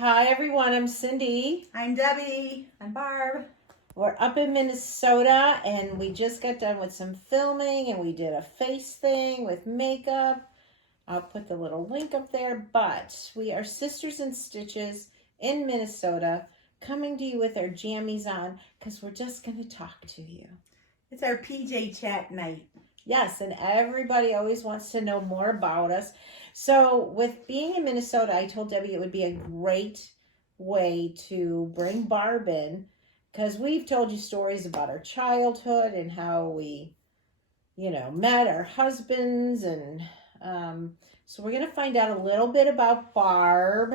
Hi everyone, I'm Cindy. I'm Debbie. I'm Barb. We're up in Minnesota and we just got done with some filming and we did a face thing with makeup. I'll put the little link up there, but we are Sisters in Stitches in Minnesota coming to you with our jammies on because we're just going to talk to you. It's our PJ chat night. Yes, and everybody always wants to know more about us. So with being in Minnesota, I told Debbie it would be a great way to bring Barb in because we've told you stories about our childhood and how we, met our husbands. And so we're going to find out a little bit about Barb.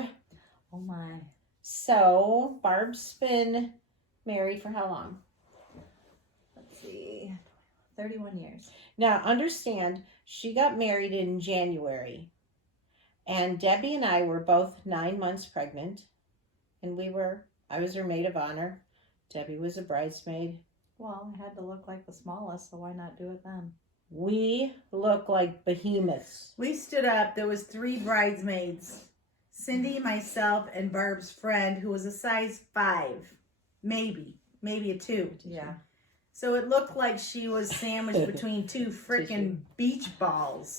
Oh my. So Barb's been married for how long? Let's see. 31 years. Now, understand, she got married in January, and Debbie and I were both 9 months pregnant, and I was her maid of honor. Debbie was a bridesmaid. Well, I had to look like the smallest, so why not do it then? We look like behemoths. We stood up. There was 3 bridesmaids. Cindy, myself, and Barb's friend, who was a size 5. Maybe a 2. Yeah. So it looked like she was sandwiched between 2 frickin' beach balls.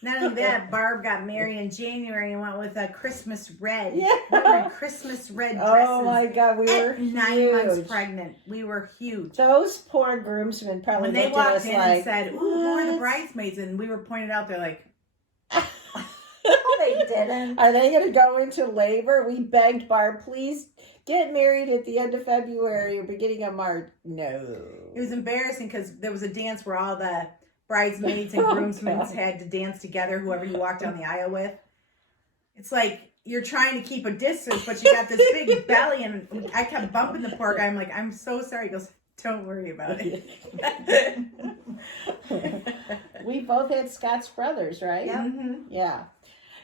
Not only that, Barb got married in January and went with a Christmas red. Yeah. We were in Christmas red dresses. Oh my God, we were at 9 months huge. pregnant. We were huge. Those poor groomsmen probably When they looked at walked us in like, and said, "Ooh, who are the "What? bridesmaids?" and we were pointed out, they're like, Oh, they didn't. Are they going to go into labor?" We begged Barb, please get married at the end of February or beginning of March. No. it was embarrassing because there was a dance where all the bridesmaids and groomsmen had to dance together, whoever you walked down the aisle with. It's like you're trying to keep a distance, but you got this big belly, and I kept bumping the poor guy. I'm like, "I'm so sorry." He goes, "Don't worry about it." We both had Scott's brothers, right? Yep. Mm-hmm. Yeah.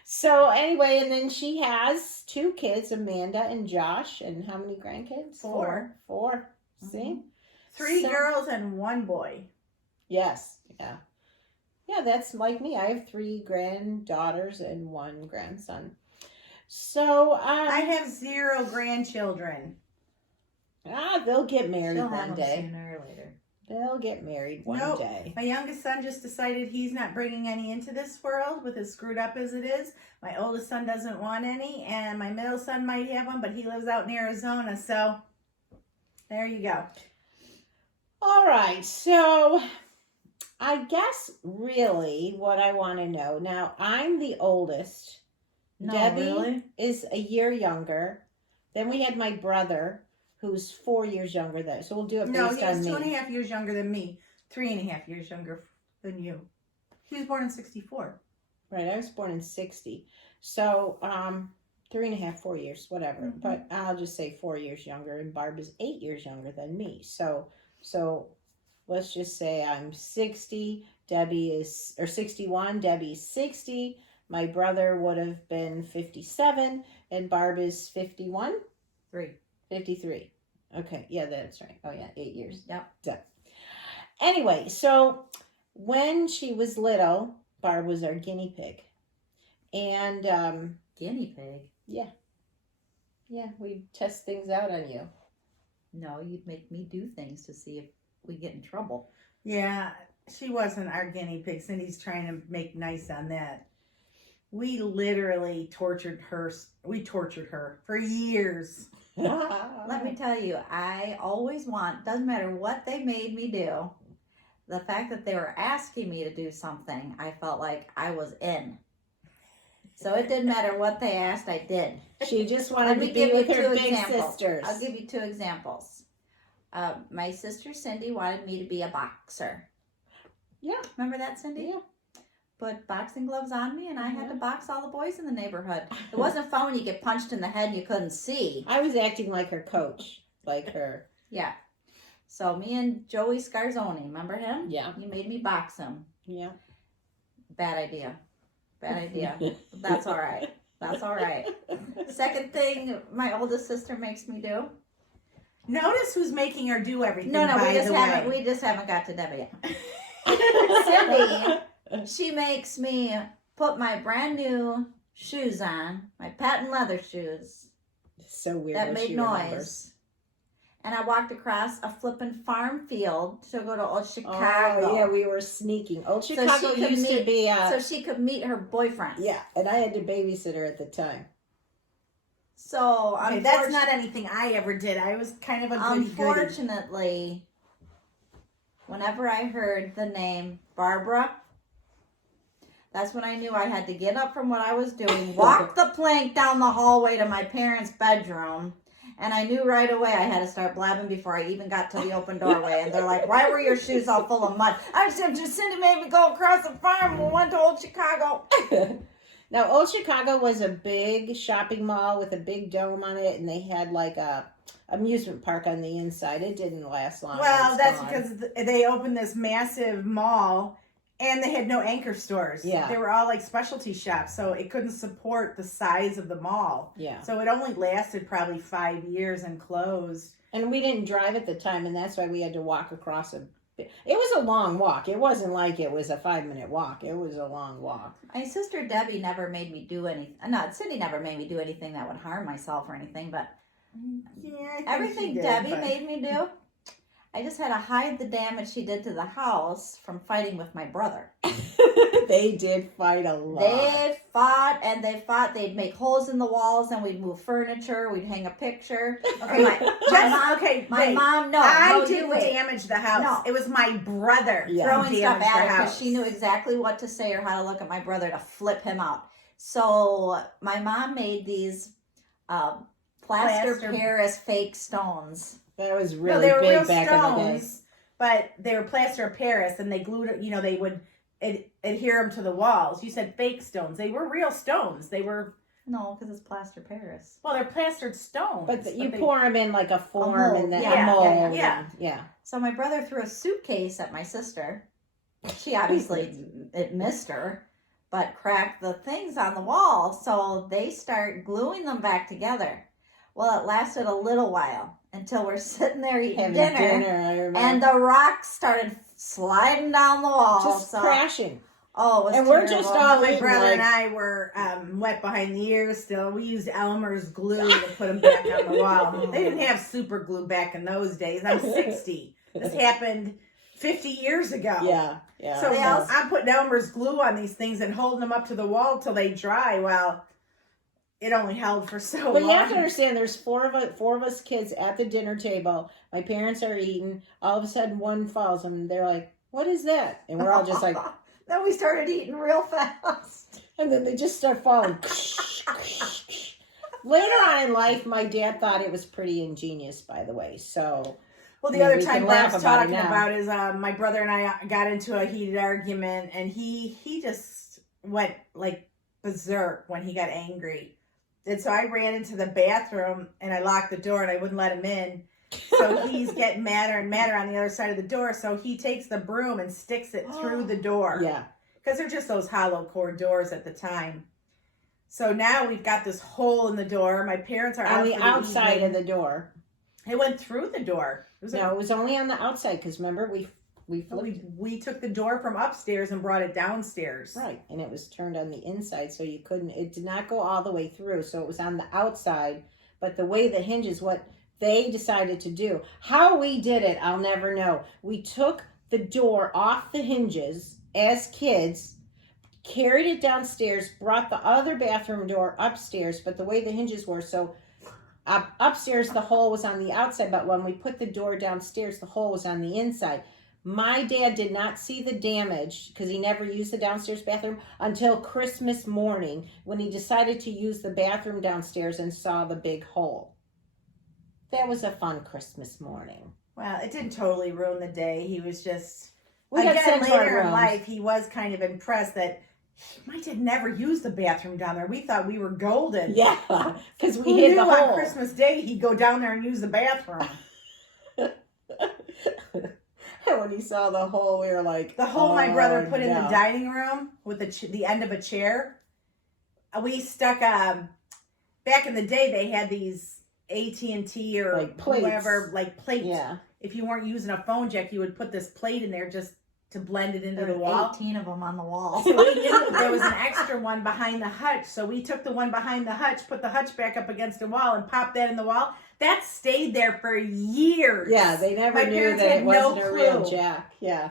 So anyway, and then she has 2 kids, Amanda and Josh, and how many grandkids? 4. 4. See? 3 So- girls and 1 boy. Yes. Yeah. Yeah, that's like me. I have 3 granddaughters and 1 grandson. So I have 0 grandchildren. they'll get married She'll have one them day. sooner or later. They'll get married one Nope. day. My youngest son just decided he's not bringing any into this world, with as screwed up as it is. My oldest son doesn't want any, and my middle son might have them, but he lives out in Arizona, so there you go. All right, so I guess really what I want to know now, I'm the oldest. No, Debbie really? is a year younger. Then we had my brother, who's 4 years younger than. So we'll do it No, based he on was me. 2.5 years younger than me, 3.5 years younger than you. He was born in 64. Right, I was born in 60. So 3.5, 4 years, whatever. Mhm. But I'll just say 4 years younger, and Barb is 8 years younger than me. So let's just say I'm 60. Debbie is 61. Debbie's 60. My brother would have been 57, and Barb is 51. 3. 53. Okay, yeah, that's right. Oh, yeah, 8 years. Yep. Anyway, so when she was little, Barb was our guinea pig. And, Guinea pig? yeah, we test things out on you. No, you'd make me do things to see if we get in trouble. Yeah, she wasn't our guinea pig. Cindy's trying to make nice on that. We literally tortured her. We tortured her for years. Let me tell you, I always doesn't matter what they made me do, the fact that they were asking me to do something, I felt like I was in. So it didn't matter what they asked, I did. She just wanted Let to me be give you with her 2 big examples. sisters. I'll give you 2 examples. My sister Cindy wanted me to be a boxer. Yeah. Remember that, Cindy? Yeah. Put boxing gloves on me, and I had Yeah. to box all the boys in the neighborhood. It wasn't fun when you get punched in the head and you couldn't see. I was acting like her coach, like her. Yeah. So me and Joey Scarzoni, remember him? Yeah. You made me box him. Yeah. Bad idea. Bad idea. That's all right. That's all right. Second thing my oldest sister makes me do. Notice who's making her do everything. No, by the way. we just haven't got to Debbie yet. Cindy, she makes me put my brand new shoes on, my patent leather shoes, So weird. that how made she noise. remembers. And I walked across a flippin' farm field to go to old Chicago. Oh, yeah, we were sneaking. Old So Chicago she could used to meet- be so she could meet her boyfriend. yeah, and I had to babysit her at the time. So Okay, that's not anything I ever did. I was kind of a goody-goody. unfortunately, whenever I heard the name Barbara, that's when I knew I had to get up from what I was doing, walk the plank down the hallway to my parents' bedroom, and I knew right away I had to start blabbing before I even got to the open doorway. And they're like, "Why were your shoes all full of mud?" I said, "Cindy made me go across the farm and went to old Chicago." Now, Old Chicago was a big shopping mall with a big dome on it, and they had like a amusement park on the inside. It didn't last long. Well, It's that's gone. because they opened this massive mall and they had no anchor stores. Yeah. They were all like specialty shops, so it couldn't support the size of the mall. Yeah. So it only lasted probably 5 years and closed. And we didn't drive at the time, and that's why we had to walk across a. It was a long walk. It wasn't like it was a 5-minute walk. It was a long walk. My sister Debbie never made me do anything. Not Cindy never made me do anything that would harm myself or anything, but Yeah, I think everything she did, Debbie but- made me do, I just had to hide the damage she did to the house from fighting with my brother. They did fight a lot. They fought and they fought. They'd make holes in the walls and we'd move furniture. We'd hang a picture. Okay, My wait. mom, no, I you didn't wait. damage the house. No. It was my brother Yeah. who Throwing stuff damaged at the her because house. she knew exactly what to say or how to look at my brother to flip him out. So my mom made these plaster Plaster- Paris fake stones. That was No, really they were big real back in the day. stones, but they were plaster of Paris, and they glued it. You know, they would adhere them to the walls. You said fake stones. They were real stones. They were No, because it's plaster Paris. they're plastered stones. But you they- pour them in like a form mold, and then yeah, a mold. yeah, yeah. and- yeah. So my brother threw a suitcase at my sister. She obviously it missed her, but cracked the things on the wall. So they start gluing them back together. Well, it lasted a little while until we're sitting there eating Having dinner, I remember. and the rocks started sliding down the wall. just So, crashing. oh, it was and we're terrible. just all My eating, brother like, and I were wet behind the ears still. We used Elmer's glue to put them back on the wall. They didn't have super glue back in those days. I'm 60. This happened 50 years ago. Yeah, yeah. So They also- I'm putting Elmer's glue on these things and holding them up to the wall till they dry. Well, it only held for so But long. you have to understand, there's four of us kids at the dinner table. My parents are eating. All of a sudden, one falls, and they're like, "What is that?" And we're all just like, Then we started eating real fast. and then they just start falling. Later on in life, my dad thought it was pretty ingenious, by the way. So, Well, I the mean, other we time can laugh Barb's about it talking now. about is my brother and I got into a heated argument, and he just went like berserk when he got angry. And so I ran into the bathroom and I locked the door and I wouldn't let him in. So he's getting madder and madder on the other side of the door. So he takes the broom and sticks it through the door. yeah. Because they're just those hollow core doors at the time. So now we've got this hole in the door. My parents are On out the for the outside evening. of the door. It went through the door. It was No, it was only on the outside, because remember, we flipped we took the door from upstairs and brought it downstairs. right, and it was turned on the inside, so you couldn't. It did not go all the way through, so it was on the outside. But the way the hinges, what they decided to do, how we did it, I'll never know. We took the door off the hinges as kids, carried it downstairs, brought the other bathroom door upstairs, but the way the hinges were, so upstairs the hole was on the outside, but when we put the door downstairs, the hole was on the inside. My dad did not see the damage because he never used the downstairs bathroom until Christmas morning when he decided to use the bathroom downstairs and saw the big hole. That was a fun Christmas morning. Well, it didn't totally ruin the day. He was just We got again sent to our later in rooms. life. He was kind of impressed that my dad never used the bathroom down there. We thought we were golden. Yeah, because we Who hid knew the on hole. Christmas Day he'd go down there and use the bathroom? And when he saw the hole, we were like, The hole my brother put in the no. dining room with the end of a chair. We stuck back in the day they had these AT&T or Like plates. whatever like plates. Yeah. If you weren't using a phone jack, you would put this plate in there just to blend it into There the were wall. 18 of them on the wall. So we knew there was an extra one behind the hutch. So we took the one behind the hutch, put the hutch back up against the wall, and popped that in the wall. That stayed there for years. Yeah, they never My knew parents that had it no wasn't a real clue. jack. Yeah.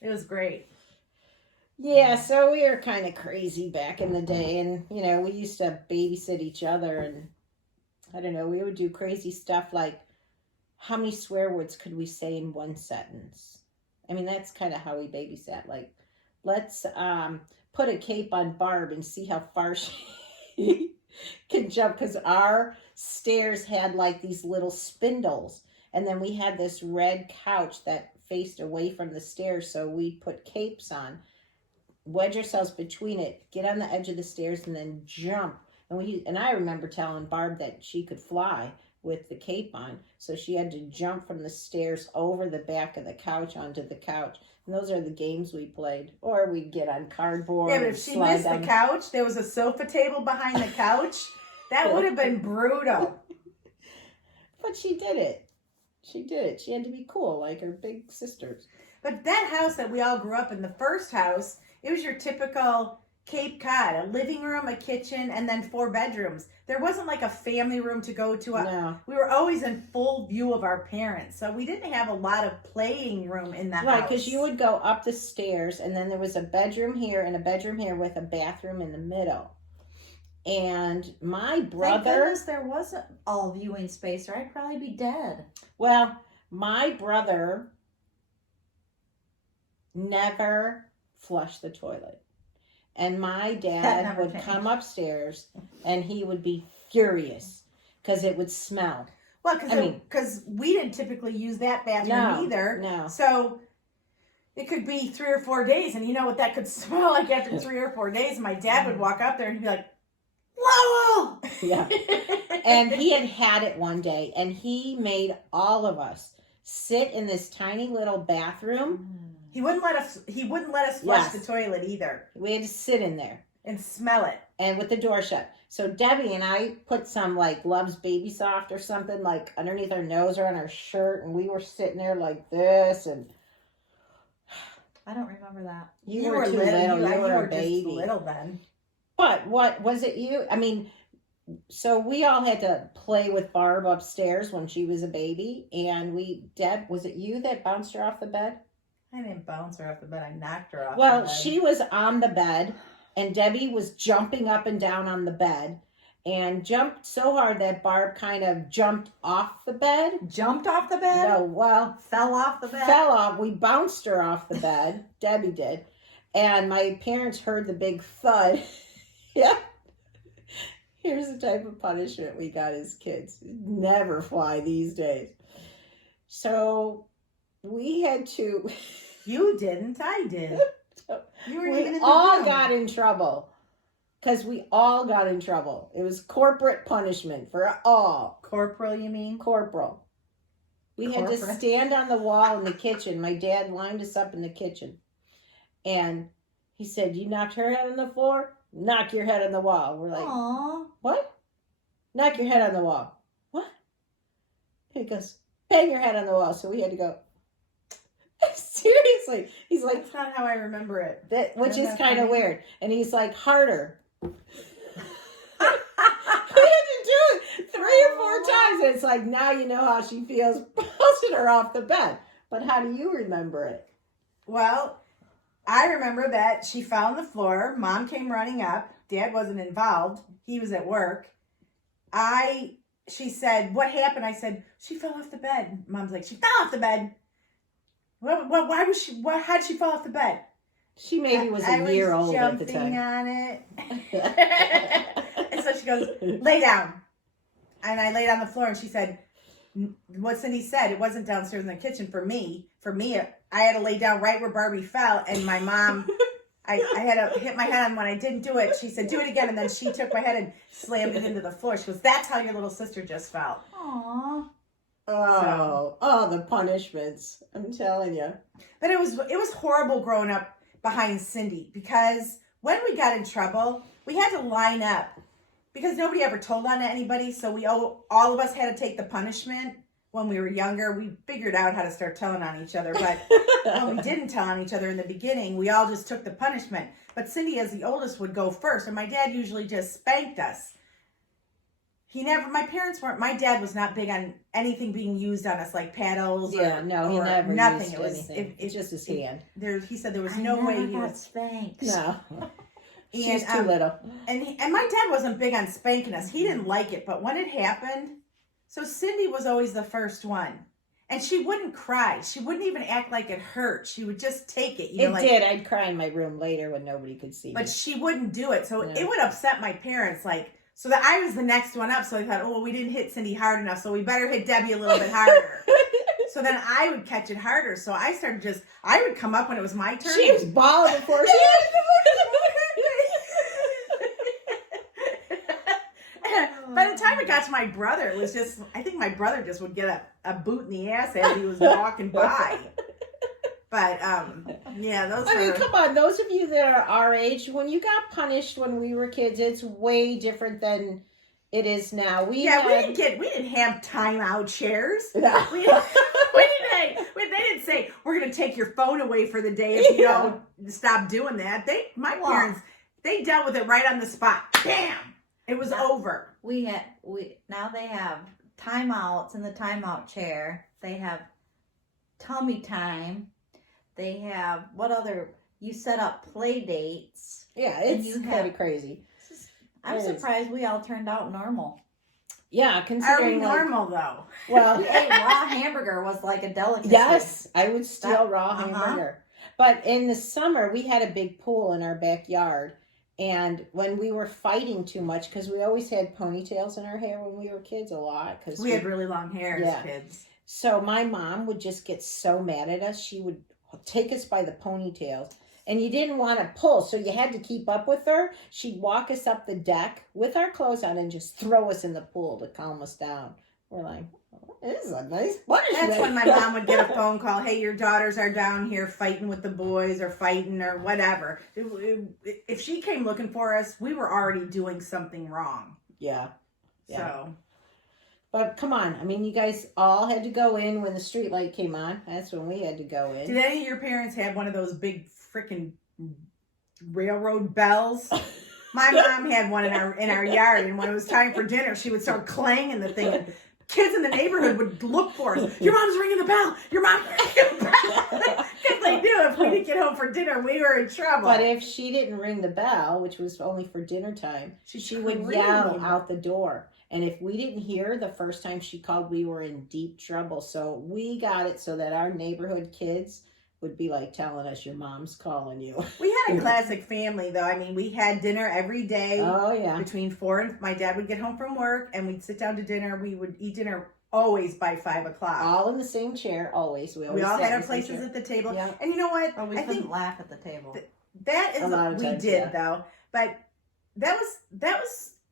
It was great. Yeah, so we were kind of crazy back in the day, and we used to babysit each other, and I don't know, we would do crazy stuff like how many swear words could we say in one sentence? I mean, that's kind of how we babysat. Like, let's put a cape on Barb and see how far she can jump, because our stairs had like these little spindles, and then we had this red couch that faced away from the stairs, so we put capes on, wedge ourselves between it, get on the edge of the stairs, and then jump. And I remember telling Barb that she could fly with the cape on, so she had to jump from the stairs over the back of the couch onto the couch. And those are the games we played. Or we'd get on cardboard. Yeah, but if she missed the couch, there was a sofa table behind the couch. That would have been brutal. But she did it. She did it. She had to be cool, like her big sisters. But that house that we all grew up in, the first house, it was your typical Cape Cod, a living room, a kitchen, and then 4 bedrooms. There wasn't like a family room to go to. No. We were always in full view of our parents, so we didn't have a lot of playing room in the house. Right, because you would go up the stairs, and then there was a bedroom here and a bedroom here with a bathroom in the middle. And my Thank brother... goodness there wasn't all viewing space, or I'd probably be dead. Well, my brother never flushed the toilet. And my dad would come upstairs and he would be furious because it would smell. Well, because we didn't typically use that bathroom either. No. So it could be 3 or 4 days, and you know what that could smell like after 3 or 4 days. My dad would walk up there and he'd be like, Lowell! Yeah. And he had it one day, and he made all of us sit in this tiny little bathroom. He wouldn't let us flush the toilet either. We had to sit in there and smell it, and with the door shut. So Debbie and I put some like Love's Baby Soft or something like underneath our nose or on our shirt, and we were sitting there like this. And I don't remember that. You were too little. You were a baby. Just little then. But what was it? I mean, so we all had to play with Barb upstairs when she was a baby, and Deb, was it you that bounced her off the bed? I didn't bounce her off the bed. I knocked her off the bed. Well, she was on the bed, and Debbie was jumping up and down on the bed, and jumped so hard that Barb kind of jumped off the bed. Jumped off the bed? No, well, fell off the bed? Fell off. We bounced her off the bed. Debbie did. And my parents heard the big thud. Yeah. Here's the type of punishment we got as kids. Never fly these days. So we had to... You didn't. I did. You were even in the all room. got in trouble. Because we all got in trouble. It was corporate punishment for all. Corporal, you mean? Corporal. We had to stand on the wall in the kitchen. My dad lined us up in the kitchen. And he said, you knocked her head on the floor? Knock your head on the wall. We're like, aww. What? Knock your head on the wall. What? He goes, bang your head on the wall. So we had to go, seriously. He's like, that's not how I remember it. Which is kind of weird. And he's like, harder. We had to do it 3 or 4 times. And it's like, now you know how she feels bouncing her off the bed. But how do you remember it? Well, I remember that she fell on the floor. Mom came running up. Dad wasn't involved. He was at work. She said, what happened? I said, she fell off the bed. Mom's like, she fell off the bed. Why was she, how did she fall off the bed? She maybe was a year old at the time. On it. And so she goes, lay down. And I laid on the floor, and she said, what Cindy said, it wasn't downstairs in the kitchen for me. For me, I had to lay down right where Barbie fell, and my mom, I had to hit my head on when I didn't do it. She said, do it again, and then she took my head and slammed it into the floor. She goes, that's how your little sister just fell. Aww. Oh, the punishments. I'm telling you. But it was horrible growing up behind Cindy, because when we got in trouble, we had to line up because nobody ever told on anybody. So all of us had to take the punishment when we were younger, we figured out how to start telling on each other. But when we didn't tell on each other in the beginning, we all just took the punishment. But Cindy, as the oldest, would go first, and my dad usually just spanked us. My dad was not big on anything being used on us, like paddles Yeah, or, no, he or never nothing. Used It was anything. It's just his hand. He said there was I no never way he got was spanked. No, she's And, too little. And my dad wasn't big on spanking us. He didn't like it. But when it happened, so Cindy was always the first one. And she wouldn't cry. She wouldn't even act like it hurt. She would just take it. It did. I'd cry in my room later when nobody could see me. But she wouldn't do it. So No. it would upset my parents. So that I was the next one up. So I thought, oh, well, we didn't hit Cindy hard enough. So we better hit Debbie a little bit harder. So then I would catch it harder. So I started I would come up when it was my turn. She was bawling before she By the time it got to my brother, it was just, I think my brother just would get a boot in the ass as he was walking by. But, yeah, those I mean, come on, those of you that are our age, when you got punished when we were kids, it's way different than it is now. We didn't have timeout chairs. No. They didn't say, we're going to take your phone away for the day if you don't stop doing that. My parents, they dealt with it right on the spot. Bam! It was over. Now they have timeouts in the timeout chair. They have tummy time. They have you set up play dates. Yeah, it's kind of crazy. I'm surprised we all turned out normal. Yeah, Are considering we normal though? Well, Hey, raw hamburger was like a delicacy. yes, I would steal raw uh-huh. hamburger. But in the summer, we had a big pool in our backyard. And when we were fighting too much, because we always had ponytails in our hair when we were kids a lot. Because We had really long hair as kids. So my mom would just get so mad at us. She would take us by the ponytails. And you didn't want to pull, so you had to keep up with her. She'd walk us up the deck with our clothes on and just throw us in the pool to calm us down. We're like, oh, this is a nice punishment. That's when my mom would get a phone call. Hey, your daughters are down here fighting with the boys or fighting or whatever. If she came looking for us, we were already doing something wrong. Yeah. So. But come on. I mean, you guys all had to go in when the street light came on. That's when we had to go in. Did any of your parents have one of those big freaking railroad bells? My mom had one in our yard, and when it was time for dinner, she would start clanging the thing. And kids in the neighborhood would look for us. Your mom's ringing the bell. Your mom's ringing the bell. Because they knew if we didn't get home for dinner, we were in trouble. But if she didn't ring the bell, which was only for dinner time, she would yell out the door. And if we didn't hear the first time she called, we were in deep trouble. So we got it so that our neighborhood kids would be like telling us, your mom's calling you. We had a classic family, though. I mean, we had dinner every day. Oh, yeah. Between 4 and my dad would get home from work, and we'd sit down to dinner. We would eat dinner always by 5 o'clock. All in the same chair, always. We all sat had in our the same places chair. at the table. Yeah. And you know what? But we I couldn't think laugh at the table. that is A lot of we times, did yeah. though. But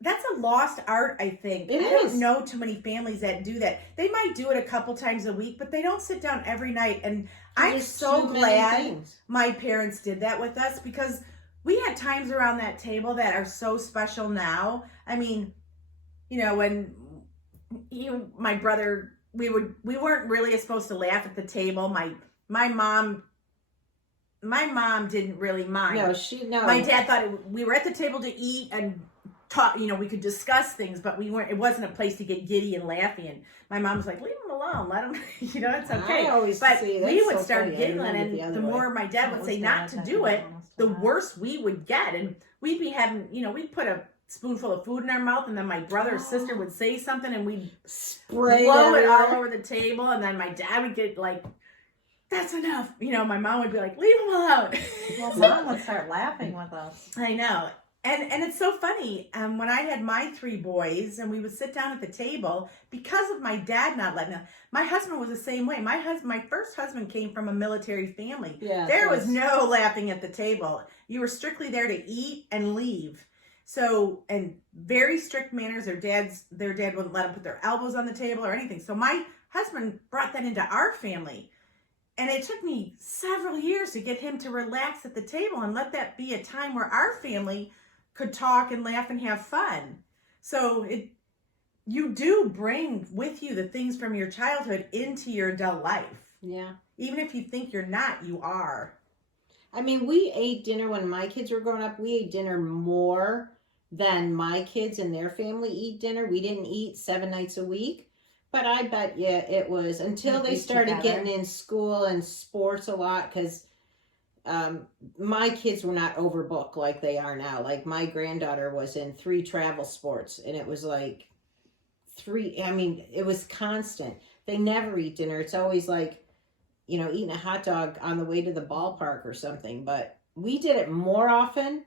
that's a lost art, I think. It I is. don't know too many families that do that. They might do it a couple times a week, but they don't sit down every night. And I'm There's so too many glad things. my parents did that with us, because we had times around that table that are so special now. I mean, when my brother, we weren't really supposed to laugh at the table. My mom didn't really mind. No. My dad thought we were at the table to eat and talk, we could discuss things, but it wasn't a place to get giddy and laughing. And my mom was like, leave him alone, let him, it's okay. I always But say, we that's would so start funny. I giggling, remember the and other the way. more my dad would say not to do it, the worse we would get. And we'd be having, we'd put a spoonful of food in our mouth, and then my brother or sister would say something, and we'd Spray blow it all everywhere. over the table, and then my dad would get like, that's enough. My mom would be like, leave him alone. Well, Mom would start laughing with us. I know. And it's so funny. When I had my 3 boys and we would sit down at the table, because of my dad not letting us, my husband was the same way. My first husband came from a military family. Yeah, There was no laughing at the table. You were strictly there to eat and leave. So, and very strict manners. Their dad wouldn't let them put their elbows on the table or anything. So my husband brought that into our family. And it took me several years to get him to relax at the table and let that be a time where our family could talk and laugh and have fun. So you do bring with you the things from your childhood into your adult life. Yeah. Even if you think you're not, you are. I mean, we ate dinner when my kids were growing up. We ate dinner more than my kids and their family eat dinner. We didn't eat 7 nights a week. But I bet you it was until You they eat started together. getting in school and sports a lot, because my kids were not overbooked like they are now. Like my granddaughter was in 3 travel sports, and it was like it was constant. They never eat dinner. It's always like, eating a hot dog on the way to the ballpark or something. But we did it more often,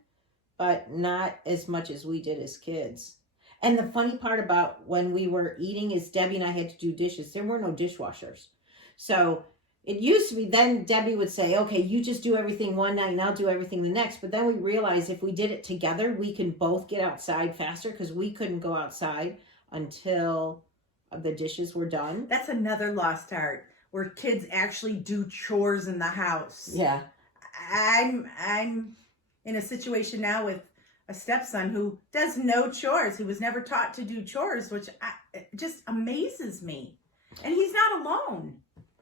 but not as much as we did as kids. And the funny part about when we were eating is Debbie and I had to do dishes. There were no dishwashers. So it used to be, then Debbie would say, okay, you just do everything one night and I'll do everything the next. But then we realized if we did it together, we can both get outside faster, because we couldn't go outside until the dishes were done. That's another lost art, where kids actually do chores in the house. Yeah. I'm in a situation now with a stepson who does no chores. He was never taught to do chores, which it just amazes me. And he's not alone.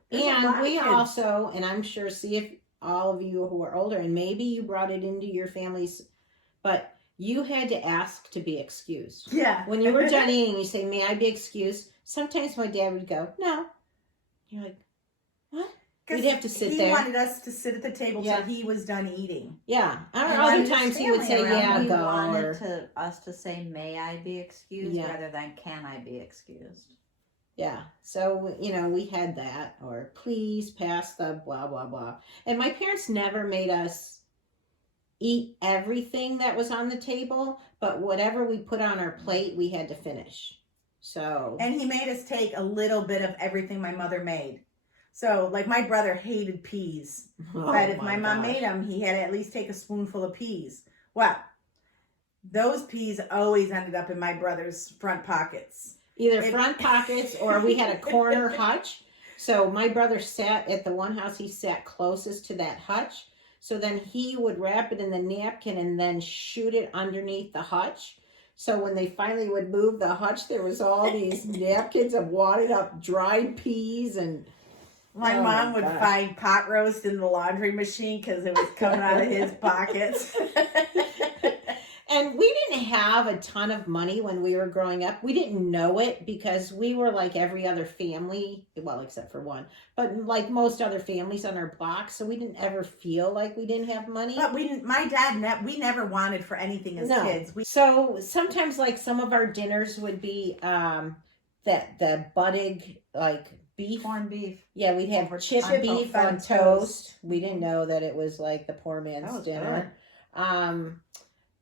There's a lot And of we kids. also, and I'm sure, see if all of you who are older, and maybe you brought it into your families, but you had to ask to be excused. Yeah. When you were done eating, you say, may I be excused? Sometimes my dad would go, no. You're like, what? We'd have to sit he there. He wanted us to sit at the table Yeah. till he was done eating. Yeah. And Other wanted his times he would say, family around. yeah, He go. wanted us to say, may I be excused, Yeah. rather than can I be excused. Yeah. So, we had that, or please pass the blah, blah, blah. And my parents never made us eat everything that was on the table, but whatever we put on our plate, we had to finish. So. And he made us take a little bit of everything my mother made. So, like, my brother hated peas. But if my mom made them, he had to at least take a spoonful of peas. Well, those peas always ended up in my brother's front pockets. Either front pockets, or we had a corner hutch. So my brother sat at the one house, he sat closest to that hutch. So then he would wrap it in the napkin and then shoot it underneath the hutch. So when they finally would move the hutch, there was all these napkins of wadded up dried peas. And My Oh mom my would gosh. find pot roast in the laundry machine because it was coming out of his pockets. And we didn't have a ton of money when we were growing up. We didn't know it because we were like every other family, well, except for one, but like most other families on our block. So we didn't ever feel like we didn't have money. But my dad, we never wanted for anything as kids. So sometimes like some of our dinners would be the buttig, like beef. Corned beef. Yeah, we'd have Over- chip on beef toast. on toast. We didn't know that it was like the poor That man's was dinner.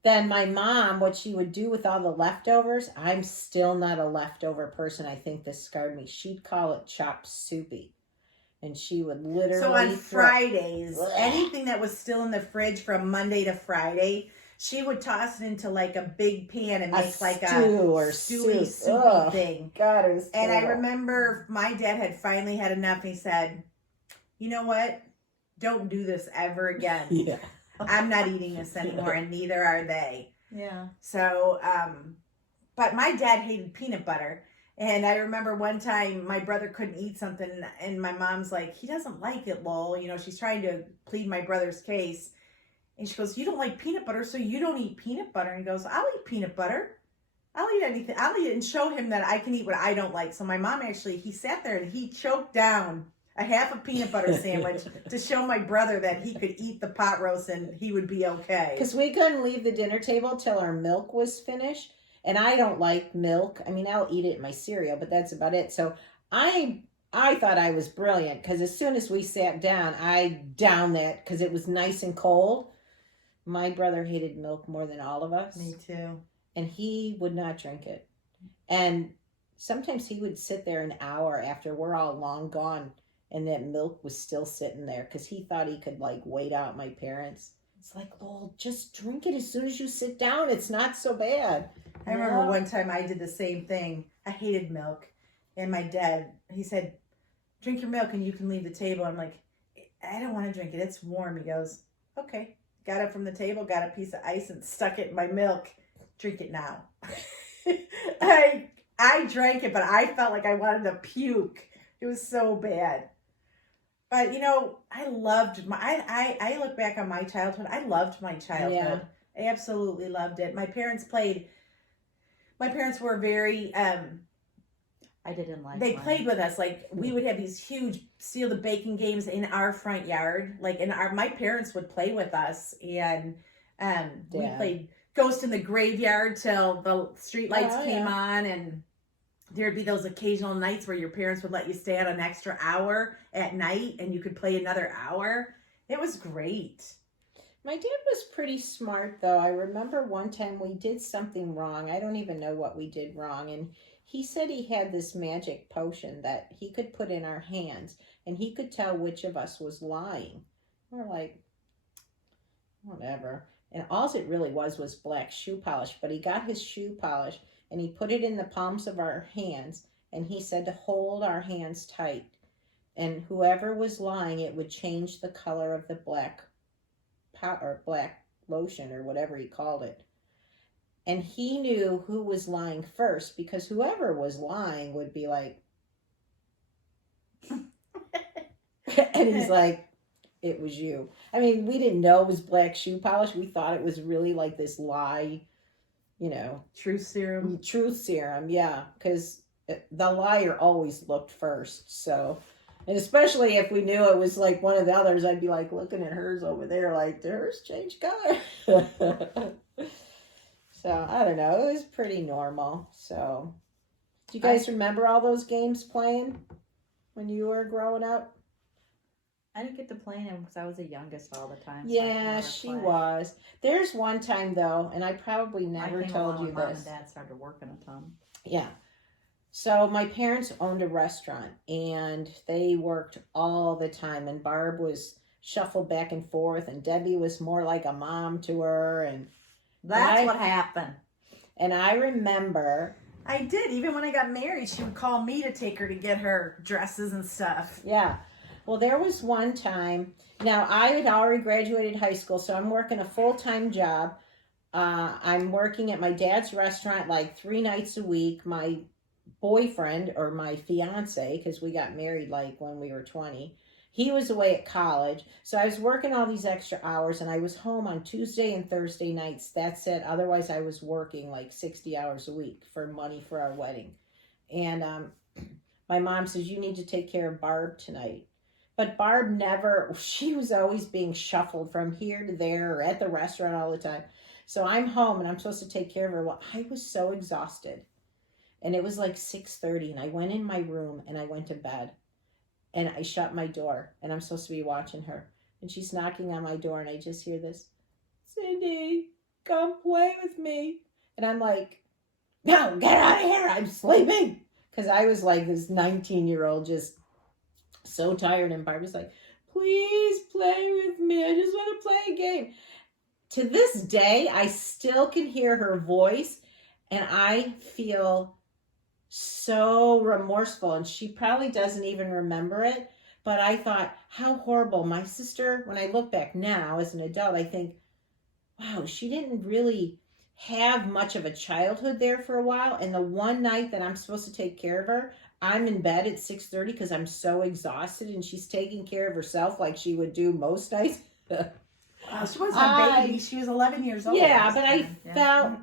Then my mom, what she would do with all the leftovers, I'm still not a leftover person. I think this scarred me. She'd call it chopped soupy. And she would literally So on throw- Fridays, Ugh. anything that was still in the fridge from Monday to Friday, she would toss it into like a big pan and A make like a stew or stewy, soup. soupy Ugh. thing. God, it was And I terrible. remember my dad had finally had enough. He said, you know what? Don't do this ever again. Yeah. I'm not eating this anymore, and neither are they. Yeah. So, but my dad hated peanut butter. And I remember one time my brother couldn't eat something, and my mom's like, he doesn't like it, lol. She's trying to plead my brother's case. And she goes, you don't like peanut butter, so you don't eat peanut butter. And he goes, I'll eat peanut butter. I'll eat anything. I'll eat it, and show him that I can eat what I don't like. So my mom he sat there and he choked down a half a peanut butter sandwich to show my brother that he could eat the pot roast and he would be okay. Because we couldn't leave the dinner table till our milk was finished. And I don't like milk. I mean, I'll eat it in my cereal, but that's about it. So I thought I was brilliant, because as soon as we sat down, I downed that because it was nice and cold. My brother hated milk more than all of us. Me too. And he would not drink it. And sometimes he would sit there an hour after we're all long gone, and that milk was still sitting there because he thought he could like wait out my parents. It's like, oh, just drink it as soon as you sit down. It's not so bad. I remember one time I did the same thing. I hated milk. And my dad, he said, drink your milk and you can leave the table. I'm like, I don't want to drink it. It's warm. He goes, okay. Got up from the table, got a piece of ice and stuck it in my milk. Drink it now. I drank it, but I felt like I wanted to puke. It was so bad. But you know, I loved my. I look back on my childhood. I loved my childhood. I absolutely loved it. My parents played. My parents were very. I didn't like. They mine. played with us. Like we would have these huge steal the bacon games in our front yard. Like my parents would play with us, and we played Ghost in the Graveyard till the street lights came on, and there'd be those occasional nights where your parents would let you stay out an extra hour at night and you could play another hour. It was great. My dad was pretty smart, though. I remember one time we did something wrong. I don't even know what we did wrong. And he said he had this magic potion that he could put in our hands and he could tell which of us was lying. We're like, whatever. And all it really was black shoe polish. But he got his shoe polish and he put it in the palms of our hands, and he said to hold our hands tight. And whoever was lying, it would change the color of the black black lotion or whatever he called it. And he knew who was lying first, because whoever was lying would be like, and he's like, it was you. I mean, we didn't know it was black shoe polish. We thought it was really like this lie, you know. Truth serum. Truth serum, yeah. Because the liar always looked first. So, and especially if we knew it was like one of the others, I'd be like looking at hers over there like, did hers change color? So, I don't know. It was pretty normal. So, do you guys remember all those games playing when you were growing up? I didn't get to play them because I was the youngest all the time. So Yeah, she was. There's one time, though, and I probably never told you Mom this. and Dad started working a ton. Yeah. So my parents owned a restaurant, and they worked all the time, and Barb was shuffled back and forth, and Debbie was more like a mom to her, and that's what happened. And I remember... I did. Even when I got married, she would call me to take her to get her dresses and stuff. Yeah. Well, there was one time, now I had already graduated high school, so I'm working a full-time job. I'm working at my dad's restaurant like 3 nights a week. My boyfriend, or my fiance, because we got married like when we were 20, he was away at college. So I was working all these extra hours, and I was home on Tuesday and Thursday nights. That's it. Otherwise, I was working like 60 hours a week for money for our wedding. And my mom says, you need to take care of Barb tonight. But Barb never, she was always being shuffled from here to there or at the restaurant all the time. So I'm home and I'm supposed to take care of her. Well, I was so exhausted. And it was like 6:30 and I went in my room and I went to bed. And I shut my door and I'm supposed to be watching her. And she's knocking on my door and I just hear this, Cindy, come play with me. And I'm like, no, get out of here. I'm sleeping. Because I was like this 19-year-old just so tired, and Barbie's like, please play with me. I just want to play a game. To this day, I still can hear her voice, and I feel so remorseful, and she probably doesn't even remember it, but I thought, how horrible. My sister, when I look back now as an adult, I think, wow, she didn't really have much of a childhood there for a while, and the one night that I'm supposed to take care of her, I'm in bed at 6:30 because I'm so exhausted, and she's taking care of herself like she would do most nights. She wasn't a baby. She was 11 years old. Yeah, but I felt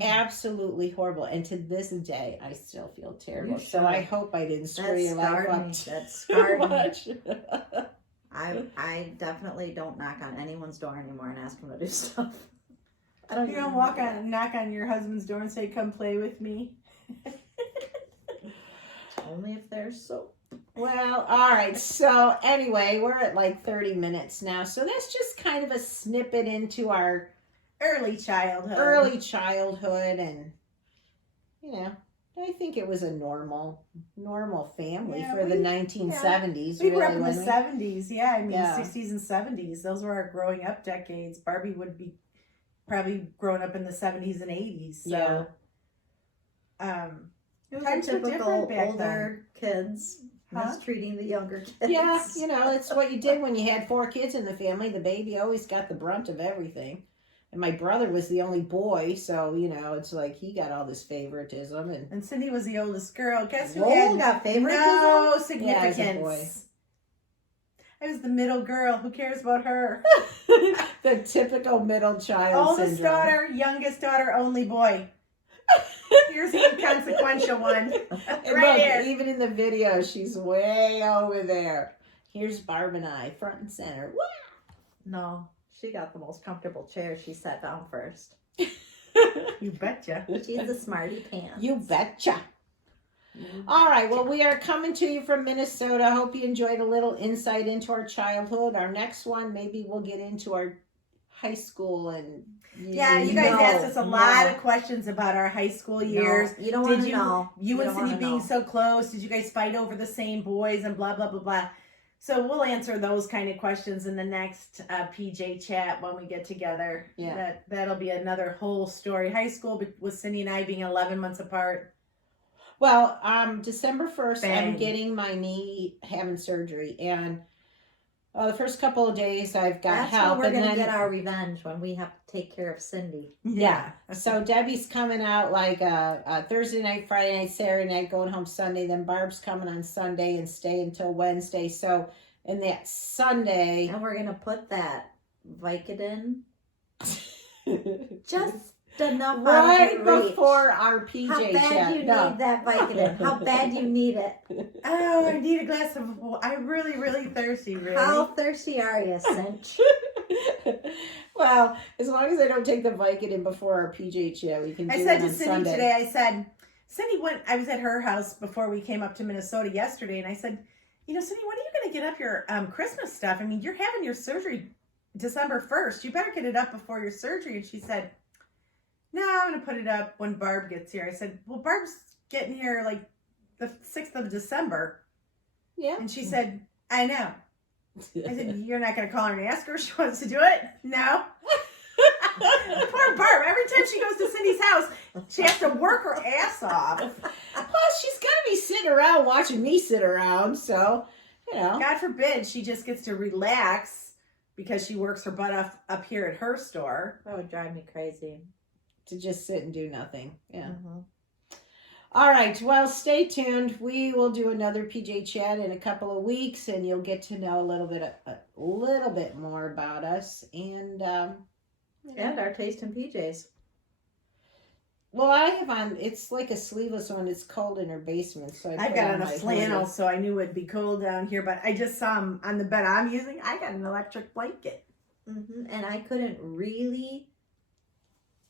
absolutely horrible. And to this day, I still feel terrible. So I hope I didn't screw your life up too much. I definitely don't knock on anyone's door anymore and ask them to do stuff. You don't knock on your husband's door and say, come play with me? Only if they're so. Well, all right. So anyway, we're at like 30 minutes now. So that's just kind of a snippet into our early childhood. And, you know, I think it was a normal family for the 1970s. We grew up in the 70s. Yeah, I mean, 60s and 70s. Those were our growing up decades. Barbie would be probably growing up in the 70s and 80s. So, it was a typical older kids mistreating the younger kids. Yeah, you know, it's what you did when you had 4 kids in the family. The baby always got the brunt of everything. And my brother was the only boy, so you know, it's like he got all this favoritism. And Cindy was the oldest girl. Guess who Roll had got favoritism? no Yeah, as a significance? boy. I was the middle girl. Who cares about her? the typical middle child Oldest syndrome. daughter, youngest daughter, only boy. Here's the inconsequential one. And Right look, here. even in the video, she's way over there. Here's Barb and I, front and center. Woo! No, she got the most comfortable chair. She sat down first. You betcha. She's a smarty pants. You betcha. All right, well, we are coming to you from Minnesota. Hope you enjoyed a little insight into our childhood. Our next one, maybe we'll get into our high school and Yeah, you guys No, asked us a lot no. of questions about our high school years. No, you don't want Did to you, know. you and don't Cindy wanna being know. so close? Did you guys fight over the same boys and blah blah blah blah? So we'll answer those kind of questions in the next PJ chat when we get together. Yeah. That'll be another whole story. High school with Cindy and I being 11 months apart. Well, December 1st, I'm Bang. getting my knee having surgery, and the first couple of days I've got That's help, when we're and going to then get our revenge when we have to take care of Cindy. yeah. So Debbie's coming out like Thursday night, Friday night, Saturday night, going home Sunday. Then Barb's coming on Sunday and stay until Wednesday. So, and that Sunday, And we're going to put that Vicodin just enough out right of your reach. before our PJ How bad chat. you No. need that Vicodin. How bad you need it. Oh, I need a glass of water. I'm really, really thirsty, really. How thirsty are you, Cinch? Well, as long as I don't take the Vicodin before our PJ chat, we can do I said it to on Cindy Sunday. today, I said, Cindy went, I was at her house before we came up to Minnesota yesterday, and I said, you know, Cindy, when are you going to get up your Christmas stuff? I mean, you're having your surgery December 1st. You better get it up before your surgery. And she said, no, I'm going to put it up when Barb gets here. I said, well, Barb's getting here like the 6th of December. Yeah. And she said, I know. I said, you're not going to call her and ask her if she wants to do it? No. Poor Barb. Every time she goes to Cindy's house, she has to work her ass off. Well, she's gonna be sitting around watching me sit around, so you know. God forbid she just gets to relax because she works her butt off up here at her store. That would drive me crazy. To just sit and do nothing. Yeah. Mhm. All right. Well, stay tuned. We will do another PJ chat in a couple of weeks, and you'll get to know a little bit more about us. And you know. And our taste in PJs. Well, I have on. It's like a sleeveless one. It's cold in her basement, so I've got on a flannel, so I knew it'd be cold down here. But I just saw him on the bed I'm using. I got an electric blanket. And I couldn't really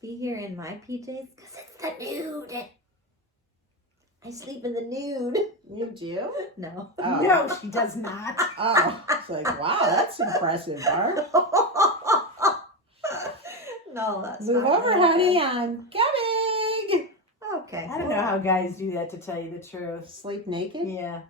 be here in my PJs because it's the nude. I sleep in the nude. You do? No. Oh. No, she does not. Oh, it's like wow, that's impressive, Barb. No, that's Move not over, right. honey. I'm coming. Okay. I don't know how guys do that, to tell you the truth. Sleep naked. Yeah.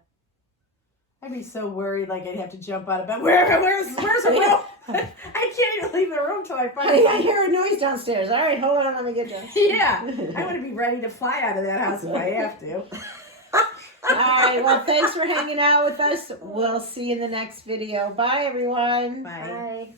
I'd be so worried, like I'd have to jump out of bed. Where's the room? I can't even leave the room till I find Honey, I it. hear a noise downstairs. All right, hold on. Let me get dressed. Yeah. I want to be ready to fly out of that house if I have to. All right. Well, thanks for hanging out with us. We'll see you in the next video. Bye, everyone. Bye. Bye.